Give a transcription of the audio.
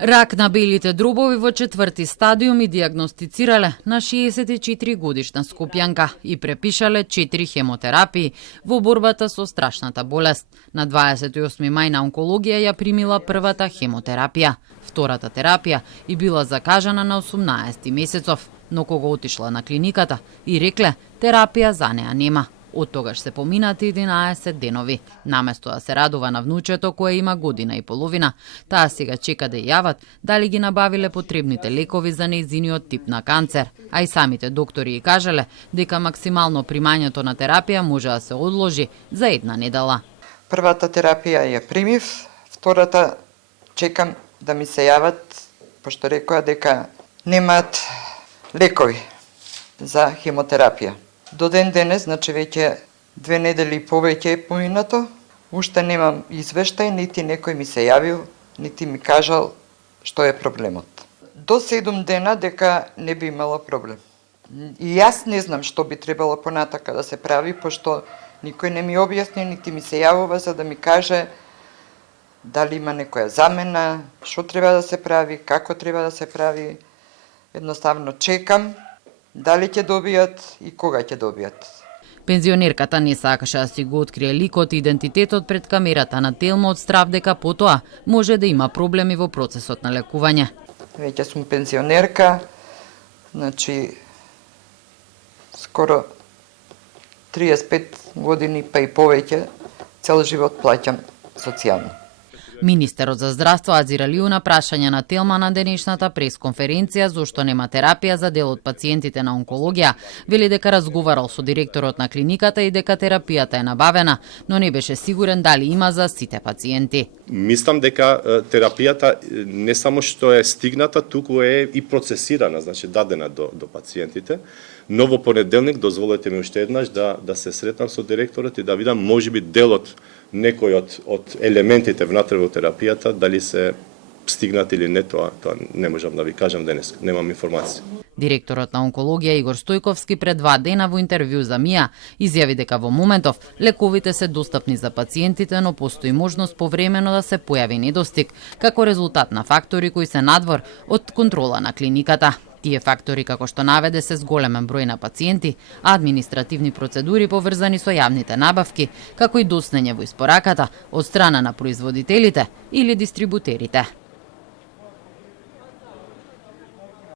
Рак на белите дробови во 4-ти стадиум и диагностицирале на 64 годишна скопјанка и препишале 4 хемотерапии во борбата со страшната болест. На 28 мај на онкологија ја примила првата хемотерапија. Втората терапија и била закажана на 18 месецов, но кога отишла на клиниката и рекле терапија за неа нема. Од тогаш се поминати 11 денови. Наместо да се радува на внучето кое има година и половина, таа сега чека да јават дали ги набавиле потребните лекови за нејзиниот тип на канцер. А и самите доктори и кажале дека максимално примањето на терапија може да се одложи за 1 недела. Првата терапија ја примив, втората чекам да ми се јават, пошто рекоа дека немаат лекови за хемотерапија. До ден денес, значи веќе 2 недели и повеќе е поминато, уште немам извештај, нити некој ми се јавил, нити ми кажал што е проблемот. До 7 дена дека не би имало проблем. И јас не знам што би требало понатака да се прави, пошто никој не ми објасни, нити ми се јавува за да ми каже дали има некоја замена, што треба да се прави, како треба да се прави. Едноставно чекам дали ќе добијат и кога ќе добијат. Пензионерката не сакаше да си го открие ликот и идентитетот пред камерата на Телма од страв дека потоа може да има проблеми во процесот на лекување. Веќе сум пензионерка, значи скоро 35 години па и повеќе, цел живот плаќам социјално. Министерот за здравство Азир Алиу на прашање на Телма на денешната пресконференција зошто нема терапија за дел од пациентите на онкологија, вели дека разговарал со директорот на клиниката и дека терапијата е набавена, но не беше сигурен дали има за сите пациенти. Мислам дека терапијата не само што е стигната, туку е и процесирана, значи дадена до пациентите. Но во понеделник дозволете ми уште еднаш да се сретнам со директорот и да видам можеби делот некој од елементите внатре во терапијата, дали се стигнат или не, тоа не можам да ви кажам денес, немам информација. Директорот на онкологија Игор Стојковски пред 2 дена во интервју за МИА изјави дека во моментов лековите се достапни за пациентите, но постои можност повремено да се појави недостиг, како резултат на фактори кои се надвор од контрола на клиниката. Тие фактори, како што наведе, се зголемен број на пациенти, административни процедури поврзани со јавните набавки, како и доснење во испораката од страна на производителите или дистрибутерите.